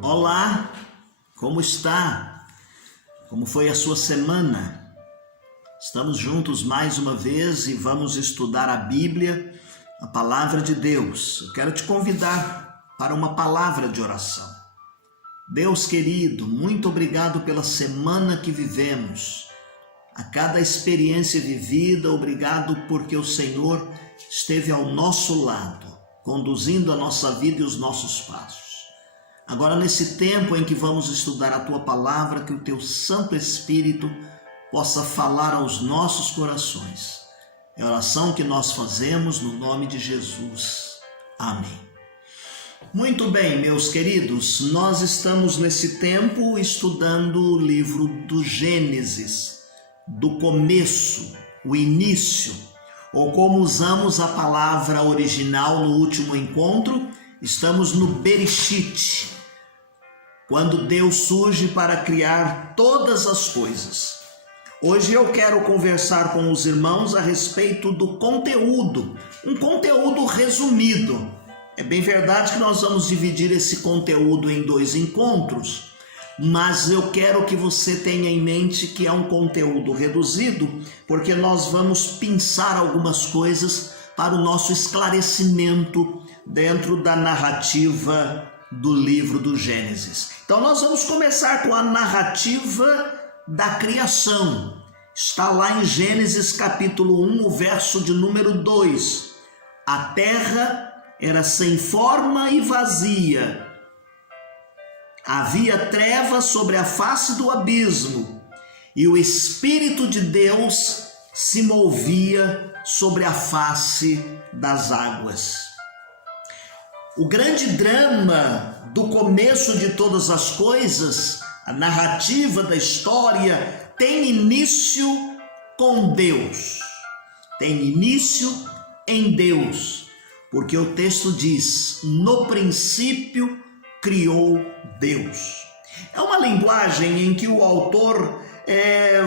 Olá, como está? Como foi a sua semana? Estamos juntos mais uma vez e vamos estudar a Bíblia, a Palavra de Deus. Eu quero te convidar para uma palavra de oração. Deus querido, muito obrigado pela semana que vivemos. A cada experiência vivida, obrigado porque o Senhor esteve ao nosso lado, conduzindo a nossa vida e os nossos passos. Agora, nesse tempo em que vamos estudar a Tua Palavra, que o Teu Santo Espírito possa falar aos nossos corações. É a oração que nós fazemos no nome de Jesus. Amém. Muito bem, meus queridos, nós estamos nesse tempo estudando o livro do Gênesis, do começo, o início, ou como usamos a palavra original no último encontro, estamos no Bereshit, quando Deus surge para criar todas as coisas. Hoje eu quero conversar com os irmãos a respeito do conteúdo, um conteúdo resumido. É bem verdade que nós vamos dividir esse conteúdo em 2 encontros, mas eu quero que você tenha em mente que é um conteúdo reduzido, porque nós vamos pensar algumas coisas para o nosso esclarecimento dentro da narrativa do livro do Gênesis. Então nós vamos começar com a narrativa da criação. Está lá em Gênesis capítulo 1, o verso de número 2. A terra era sem forma e vazia. Havia trevas sobre a face do abismo, e o Espírito de Deus se movia sobre a face das águas. O grande drama do começo de todas as coisas, a narrativa da história, tem início com Deus. Tem início em Deus, porque o texto diz: no princípio criou Deus. É uma linguagem em que o autor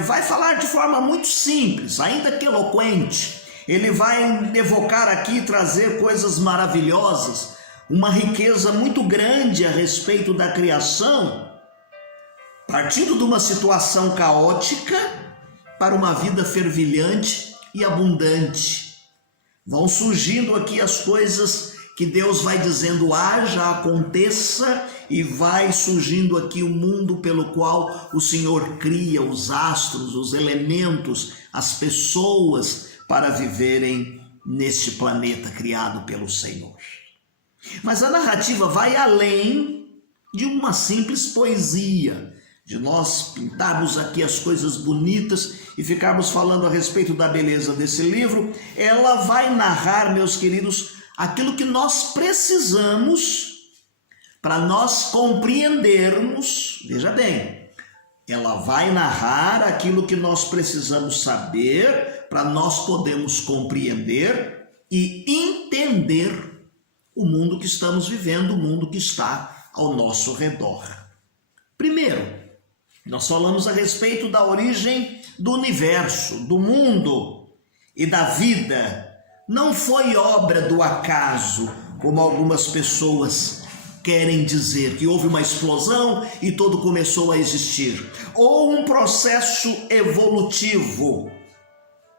vai falar de forma muito simples, ainda que eloquente. Ele vai evocar aqui, trazer coisas maravilhosas, uma riqueza muito grande a respeito da criação, partindo de uma situação caótica para uma vida fervilhante e abundante. Vão surgindo aqui as coisas que Deus vai dizendo haja, aconteça, e vai surgindo aqui o mundo pelo qual o Senhor cria os astros, os elementos, as pessoas para viverem neste planeta criado pelo Senhor. Mas a narrativa vai além de uma simples poesia, de nós pintarmos aqui as coisas bonitas e ficarmos falando a respeito da beleza desse livro. Ela vai narrar, meus queridos, aquilo que nós precisamos para nós compreendermos. Veja bem, ela vai narrar aquilo que nós precisamos saber para nós podermos compreender e entender o mundo que estamos vivendo, o mundo que está ao nosso redor. Primeiro, nós falamos a respeito da origem do universo, do mundo e da vida. Não foi obra do acaso, como algumas pessoas querem dizer, que houve uma explosão e tudo começou a existir. Ou um processo evolutivo,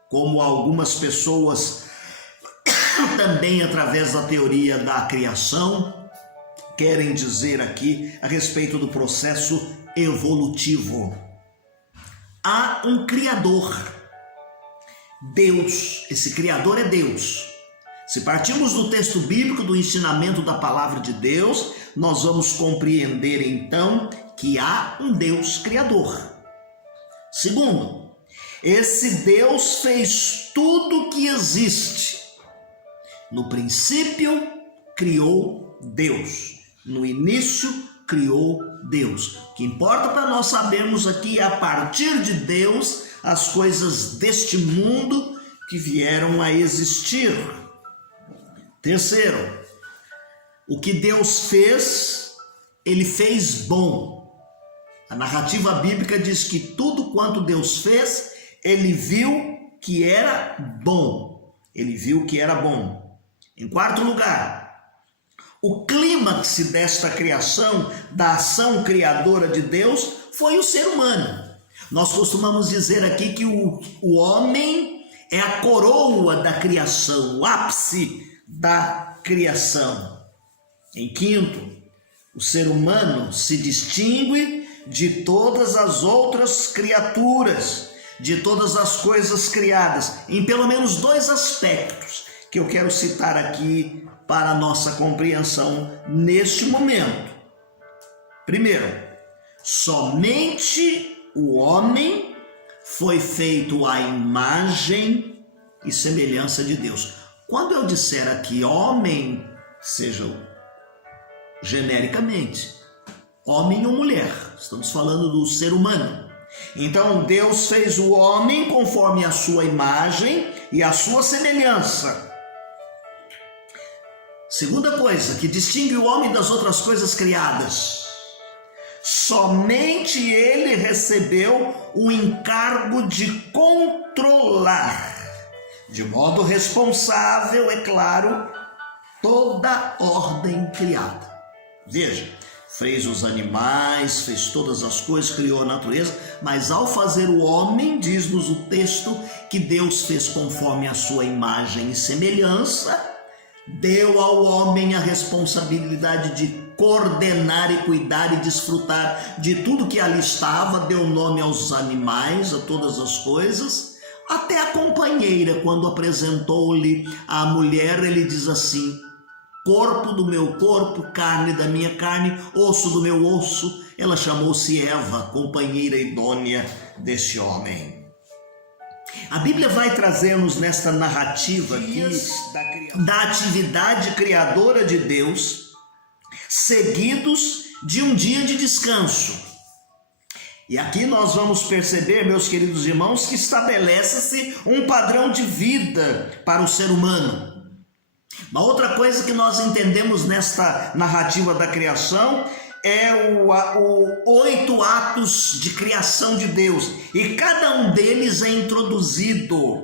como algumas pessoas também através da teoria da criação querem dizer aqui a respeito do processo evolutivo. Há um Criador, Deus. Esse Criador é Deus. Se partirmos do texto bíblico, do ensinamento da palavra de Deus, nós vamos compreender então que há um Deus Criador. Segundo, esse Deus fez tudo que existe. No princípio criou Deus. No início criou Deus. O que importa para nós sabermos aqui é a partir de Deus as coisas deste mundo que vieram a existir. Terceiro, o que Deus fez, Ele fez bom. A narrativa bíblica diz que tudo quanto Deus fez, Ele viu que era bom. Ele viu que era bom. Em quarto lugar, o clímax desta criação, da ação criadora de Deus, foi o ser humano. Nós costumamos dizer aqui que o homem é a coroa da criação, o ápice da criação. Em quinto, o ser humano se distingue de todas as outras criaturas, de todas as coisas criadas, em pelo menos 2 aspectos que eu quero citar aqui para a nossa compreensão neste momento. Primeiro, somente o homem foi feito à imagem e semelhança de Deus. Quando eu disser aqui homem, seja genericamente, homem ou mulher, estamos falando do ser humano. Então Deus fez o homem conforme a sua imagem e a sua semelhança. Segunda coisa que distingue o homem das outras coisas criadas: somente ele recebeu o encargo de controlar, de modo responsável, é claro, toda a ordem criada. Veja, fez os animais, fez todas as coisas, criou a natureza, mas ao fazer o homem, diz-nos o texto, que Deus fez conforme a sua imagem e semelhança, deu ao homem a responsabilidade de coordenar e cuidar e desfrutar de tudo que ali estava, deu nome aos animais, a todas as coisas, até a companheira, quando apresentou-lhe a mulher, ele diz assim: corpo do meu corpo, carne da minha carne, osso do meu osso. Ela chamou-se Eva, companheira idônea desse homem. A Bíblia vai trazer-nos nesta narrativa aqui da atividade criadora de Deus, seguidos de um dia de descanso. E aqui nós vamos perceber, meus queridos irmãos, que estabelece-se um padrão de vida para o ser humano. Uma outra coisa que nós entendemos nesta narrativa da criação é os 8 atos de criação de Deus, e cada um deles é introduzido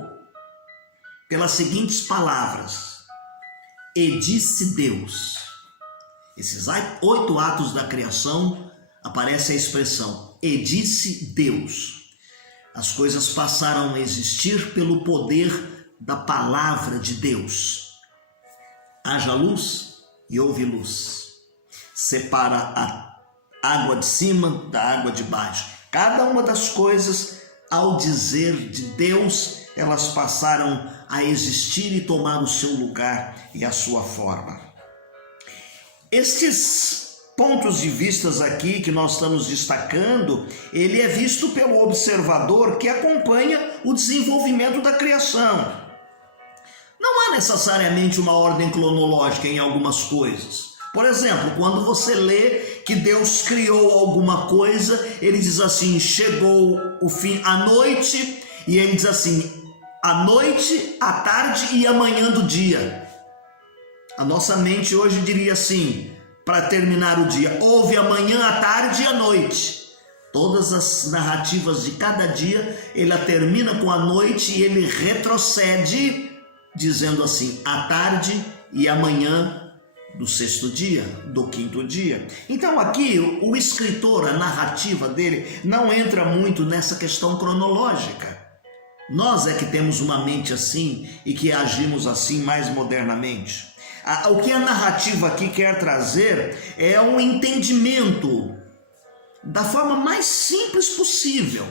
pelas seguintes palavras: e disse Deus. Esses 8 atos da criação aparece a expressão e disse Deus. As coisas passaram a existir pelo poder da palavra de Deus. Haja luz e houve luz. Separa a água de cima da água de baixo. Cada uma das coisas, ao dizer de Deus, elas passaram a existir e tomar o seu lugar e a sua forma. Estes pontos de vistas aqui que nós estamos destacando, ele é visto pelo observador que acompanha o desenvolvimento da criação. Não há necessariamente uma ordem cronológica em algumas coisas. Por exemplo, quando você lê que Deus criou alguma coisa, ele diz assim: chegou o fim, a noite, e ele diz assim: a noite, a tarde e a manhã do dia. A nossa mente hoje diria assim, para terminar o dia: houve a manhã, a tarde e a noite. Todas as narrativas de cada dia, ela termina com a noite e ele retrocede, dizendo assim: a tarde e a manhã do 6º dia, do 5º dia. Então aqui o escritor, a narrativa dele não entra muito nessa questão cronológica. Nós é que temos uma mente assim e que agimos assim mais modernamente. O que a narrativa aqui quer trazer é um entendimento da forma mais simples possível,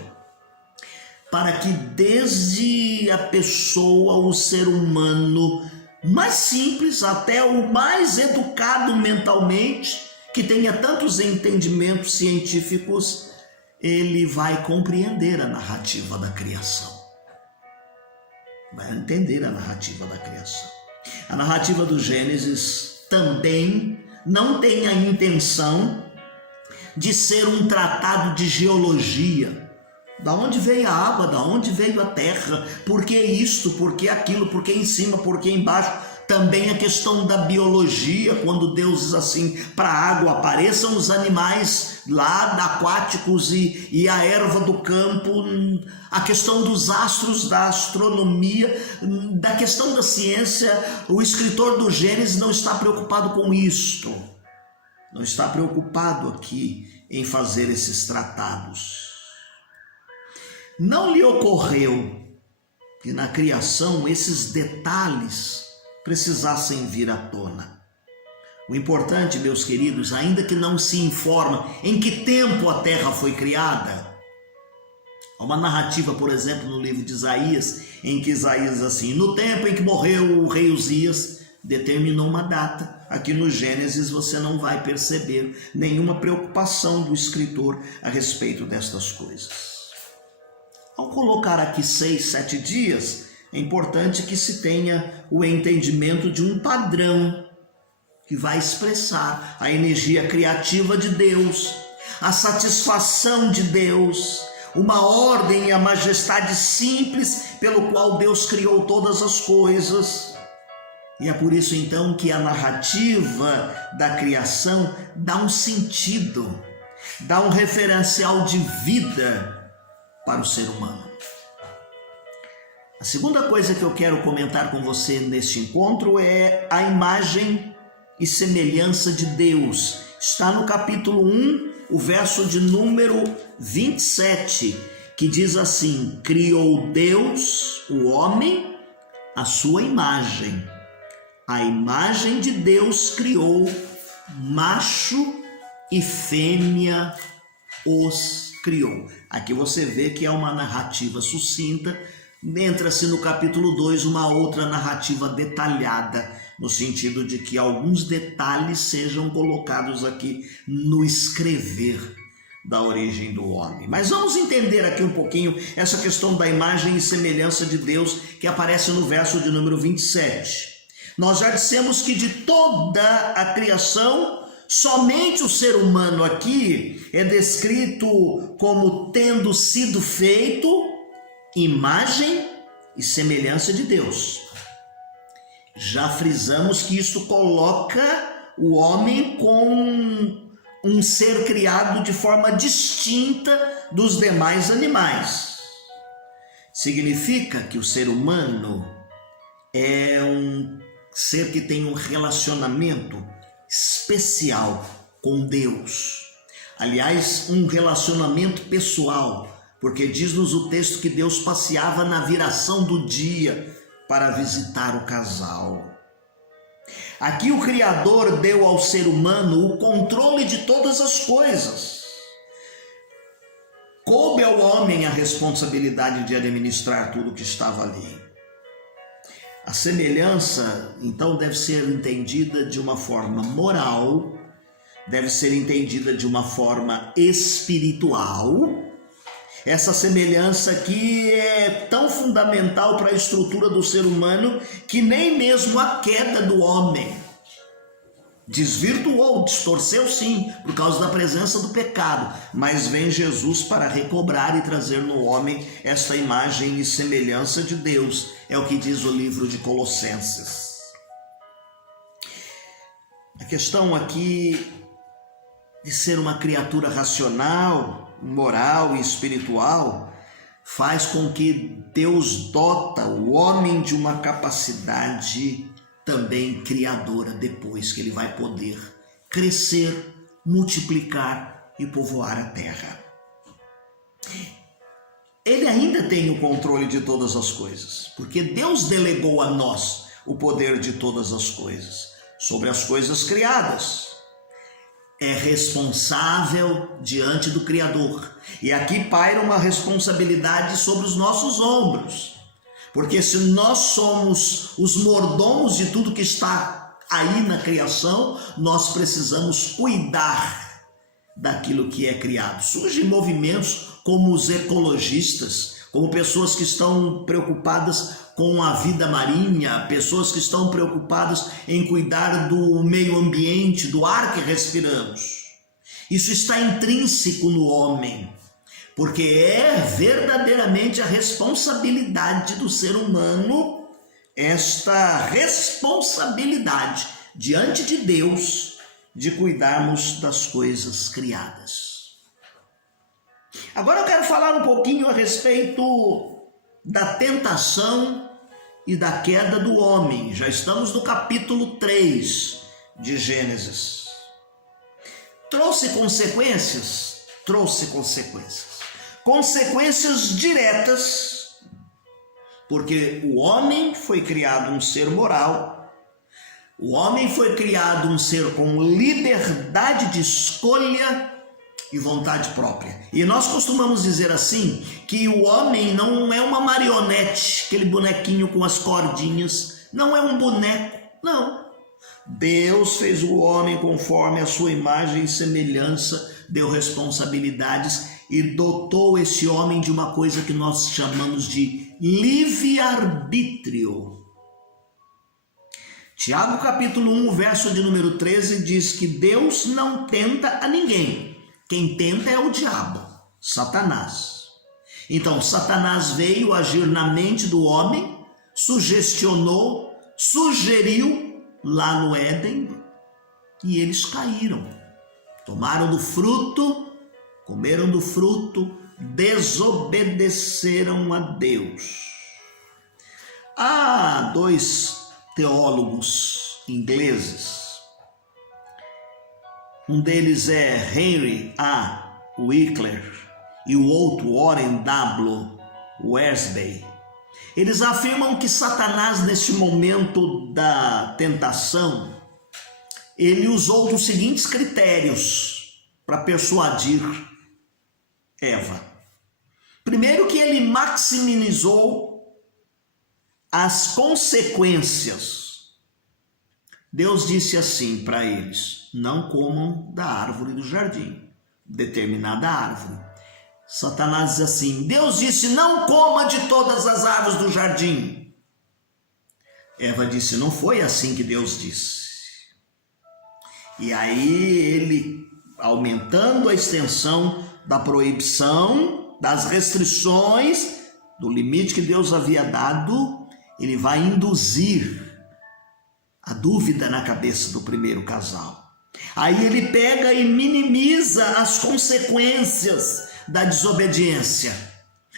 para que desde a pessoa, o ser humano mais simples até o mais educado mentalmente, que tenha tantos entendimentos científicos, ele vai compreender a narrativa da criação. Vai entender a narrativa da criação. A narrativa do Gênesis também não tem a intenção de ser um tratado de geologia. Da onde veio a água, da onde veio a terra, por que isto, por que aquilo, por que em cima, por que embaixo. Também a questão da biologia, quando Deus diz assim, para a água apareçam os animais lá aquáticos e a erva do campo, a questão dos astros, da astronomia, da questão da ciência. O escritor do Gênesis não está preocupado com isto, não está preocupado aqui em fazer esses tratados. Não lhe ocorreu que na criação esses detalhes precisassem vir à tona. O importante, meus queridos, ainda que não se informa em que tempo a terra foi criada. Há uma narrativa, por exemplo, no livro de Isaías, em que Isaías diz assim, no tempo em que morreu o rei Uzias, determinou uma data. Aqui no Gênesis você não vai perceber nenhuma preocupação do escritor a respeito destas coisas. Ao colocar aqui 6, 7 dias, é importante que se tenha o entendimento de um padrão que vai expressar a energia criativa de Deus, a satisfação de Deus, uma ordem e a majestade simples pelo qual Deus criou todas as coisas. E é por isso então que a narrativa da criação dá um sentido, dá um referencial de vida para o ser humano. A segunda coisa que eu quero comentar com você neste encontro é a imagem e semelhança de Deus. Está no capítulo 1, o verso de número 27, que diz assim, criou Deus, o homem, à sua imagem. A imagem de Deus criou, macho e fêmea os criou. Aqui você vê que é uma narrativa sucinta. Entra-se no capítulo 2 uma outra narrativa detalhada, no sentido de que alguns detalhes sejam colocados aqui no escrever da origem do homem. Mas vamos entender aqui um pouquinho essa questão da imagem e semelhança de Deus que aparece no verso de número 27. Nós já dissemos que de toda a criação, somente o ser humano aqui é descrito como tendo sido feito imagem e semelhança de Deus. Já frisamos que isso coloca o homem com um ser criado de forma distinta dos demais animais. Significa que o ser humano é um ser que tem um relacionamento especial com Deus. Aliás, um relacionamento pessoal, porque diz-nos o texto que Deus passeava na viração do dia para visitar o casal. Aqui o Criador deu ao ser humano o controle de todas as coisas. Coube ao homem a responsabilidade de administrar tudo que estava ali. A semelhança, então, deve ser entendida de uma forma moral, deve ser entendida de uma forma espiritual. Essa semelhança aqui é tão fundamental para a estrutura do ser humano que nem mesmo a queda do homem desvirtuou, distorceu sim, por causa da presença do pecado, mas vem Jesus para recobrar e trazer no homem esta imagem e semelhança de Deus, é o que diz o livro de Colossenses. A questão aqui de ser uma criatura racional, moral e espiritual faz com que Deus dota o homem de uma capacidade também criadora, depois que ele vai poder crescer, multiplicar e povoar a terra. Ele ainda tem o controle de todas as coisas, porque Deus delegou a nós o poder de todas as coisas, sobre as coisas criadas. É responsável diante do Criador. E aqui paira uma responsabilidade sobre os nossos ombros. Porque se nós somos os mordomos de tudo que está aí na criação, nós precisamos cuidar daquilo que é criado. Surgem movimentos como os ecologistas, como pessoas que estão preocupadas com a vida marinha, pessoas que estão preocupadas em cuidar do meio ambiente, do ar que respiramos. Isso está intrínseco no homem, porque é verdadeiramente a responsabilidade do ser humano esta responsabilidade diante de Deus de cuidarmos das coisas criadas. Agora eu quero falar um pouquinho a respeito da tentação e da queda do homem. Já estamos no capítulo 3 de Gênesis. Trouxe consequências? Trouxe consequências. Consequências diretas, porque o homem foi criado um ser moral, o homem foi criado um ser com liberdade de escolha e vontade própria. E nós costumamos dizer assim, que o homem não é uma marionete, aquele bonequinho com as cordinhas, não é um boneco, não. Deus fez o homem conforme a sua imagem e semelhança, deu responsabilidades e dotou esse homem de uma coisa que nós chamamos de livre-arbítrio. Tiago capítulo 1, verso de número 13 diz que Deus não tenta a ninguém. Quem tenta é o diabo, Satanás. Então, Satanás veio agir na mente do homem, sugestionou, sugeriu lá no Éden, e eles caíram. Tomaram do fruto, comeram do fruto, desobedeceram a Deus. Há dois teólogos ingleses. Um deles é Henry A. Winkler e o outro Warren W. Wiersbe. Eles afirmam que Satanás, neste momento da tentação, ele usou os seguintes critérios para persuadir Eva. Primeiro, que ele maximizou as consequências. Deus disse assim para eles: não comam da árvore do jardim, determinada árvore. Satanás diz assim: Deus disse, não coma de todas as árvores do jardim. Eva disse, não foi assim que Deus disse. E aí ele, aumentando a extensão da proibição, das restrições, do limite que Deus havia dado, ele vai induzir a dúvida na cabeça do primeiro casal. Aí ele pega e minimiza as consequências da desobediência.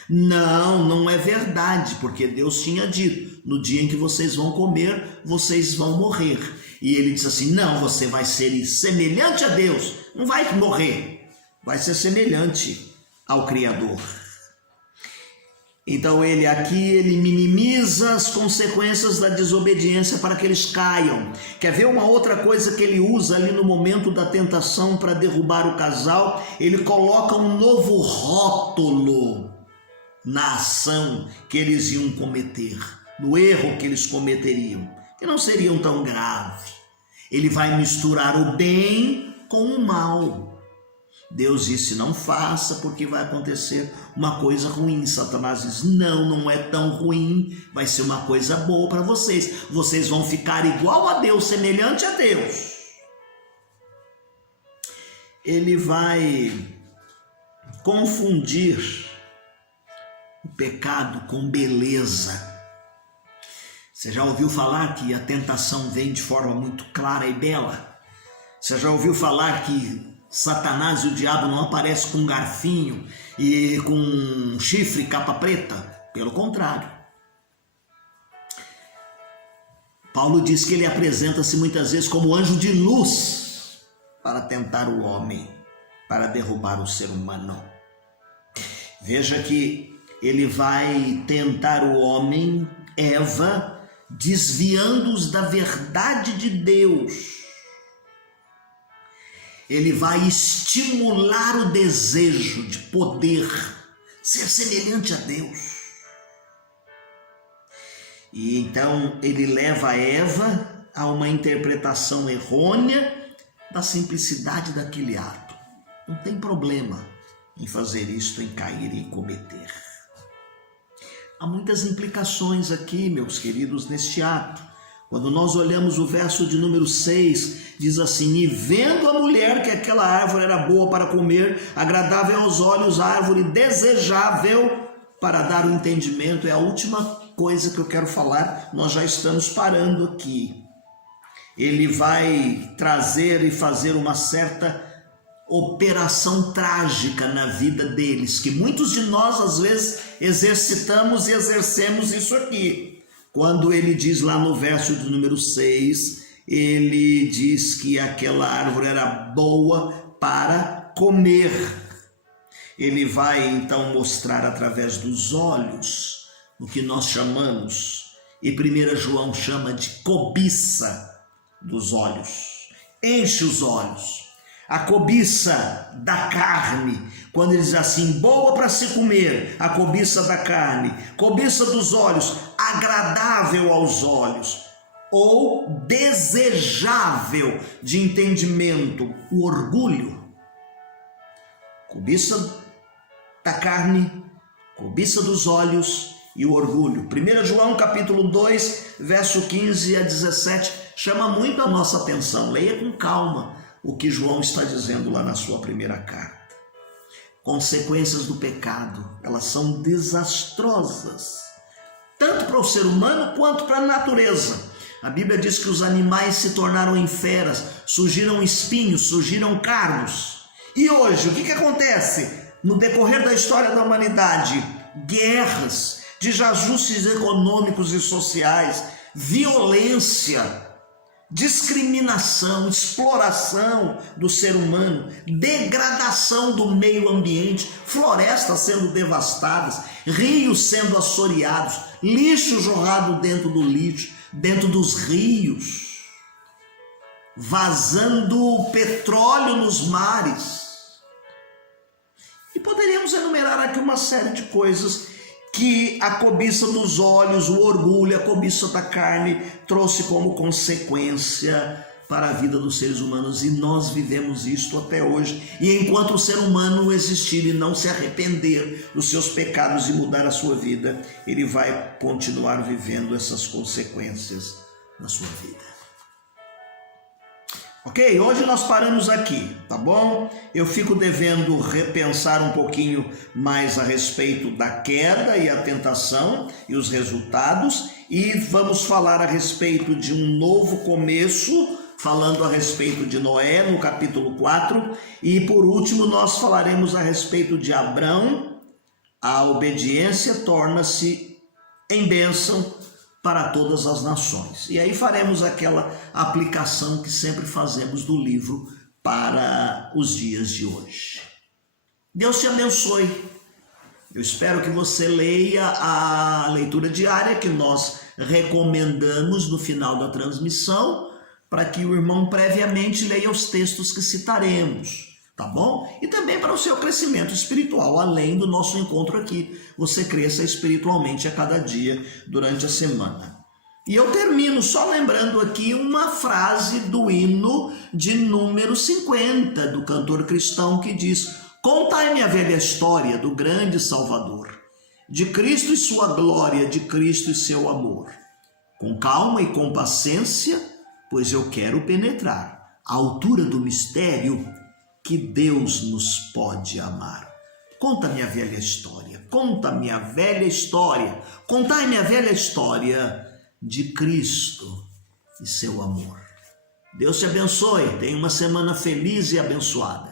Não é verdade, porque Deus tinha dito, no dia em que vocês vão comer, vocês vão morrer. E ele diz assim, não, você vai ser semelhante a Deus, não vai morrer, vai ser semelhante ao Criador. Então ele minimiza as consequências da desobediência para que eles caiam. Quer ver uma outra coisa que ele usa ali no momento da tentação para derrubar o casal? Ele coloca um novo rótulo na ação que eles iam cometer, no erro que eles cometeriam, que não seriam tão grave. Ele vai misturar o bem com o mal. Deus disse, não faça, porque vai acontecer uma coisa ruim. Satanás diz, não é tão ruim, vai ser uma coisa boa para vocês. Vocês vão ficar igual a Deus, semelhante a Deus. Ele vai confundir o pecado com beleza. Você já ouviu falar que a tentação vem de forma muito clara e bela? Você já ouviu falar que Satanás e o diabo não aparecem com um garfinho e com um chifre capa preta? Pelo contrário. Paulo diz que ele apresenta-se muitas vezes como anjo de luz para tentar o homem, para derrubar o ser humano. Veja que ele vai tentar o homem, Eva, desviando-os da verdade de Deus. Ele vai estimular o desejo de poder ser semelhante a Deus. E então ele leva Eva a uma interpretação errônea da simplicidade daquele ato. Não tem problema em fazer isto, em cair e cometer. Há muitas implicações aqui, meus queridos, neste ato. Quando nós olhamos o verso de número 6, diz assim, e vendo a mulher que aquela árvore era boa para comer, agradável aos olhos, a árvore desejável para dar o entendimento, é a última coisa que eu quero falar, nós já estamos parando aqui. Ele vai trazer e fazer uma certa operação trágica na vida deles, que muitos de nós às vezes exercitamos e exercemos isso aqui. Quando ele diz lá no verso de número 6, ele diz que aquela árvore era boa para comer. Ele vai então mostrar através dos olhos o que nós chamamos, e 1 João chama de cobiça dos olhos. Enche os olhos. A cobiça da carne, quando ele diz assim, boa para se comer, a cobiça da carne, cobiça dos olhos, agradável aos olhos, ou desejável de entendimento, o orgulho. Cobiça da carne, cobiça dos olhos e o orgulho. 1 João capítulo 2, verso 15 a 17, chama muito a nossa atenção. Leia com calma o que João está dizendo lá na sua primeira carta. Consequências do pecado, elas são desastrosas, tanto para o ser humano quanto para a natureza. A Bíblia diz que os animais se tornaram em feras, surgiram espinhos, surgiram carnos. E hoje, o que acontece? No decorrer da história da humanidade, guerras, desajustes econômicos e sociais, violência, discriminação, exploração do ser humano, degradação do meio ambiente, florestas sendo devastadas, rios sendo assoreados, lixo jorrado dentro do lixo, dentro dos rios, vazando petróleo nos mares. E poderíamos enumerar aqui uma série de coisas que a cobiça dos olhos, o orgulho, a cobiça da carne trouxe como consequência para a vida dos seres humanos, e nós vivemos isto até hoje. E enquanto o ser humano existir e não se arrepender dos seus pecados e mudar a sua vida, ele vai continuar vivendo essas consequências na sua vida. Ok? Hoje nós paramos aqui, tá bom? Eu fico devendo repensar um pouquinho mais a respeito da queda e a tentação e os resultados, e vamos falar a respeito de um novo começo, falando a respeito de Noé no capítulo 4, e por último nós falaremos a respeito de Abrão. A obediência torna-se em bênção para todas as nações. E aí faremos aquela aplicação que sempre fazemos do livro para os dias de hoje. Deus te abençoe. Eu espero que você leia a leitura diária que nós recomendamos no final da transmissão, para que o irmão previamente leia os textos que citaremos, tá bom? E também para o seu crescimento espiritual, além do nosso encontro aqui, você cresça espiritualmente a cada dia durante a semana. E eu termino só lembrando aqui uma frase do hino de número 50, do cantor cristão, que diz: contai-me a velha história do grande Salvador, de Cristo e sua glória, de Cristo e seu amor. Com calma e com paciência, pois eu quero penetrar a altura do mistério que Deus nos pode amar. Conta-me a velha história, conta-me a velha história, contai-me a velha história de Cristo e seu amor. Deus te abençoe, tenha uma semana feliz e abençoada.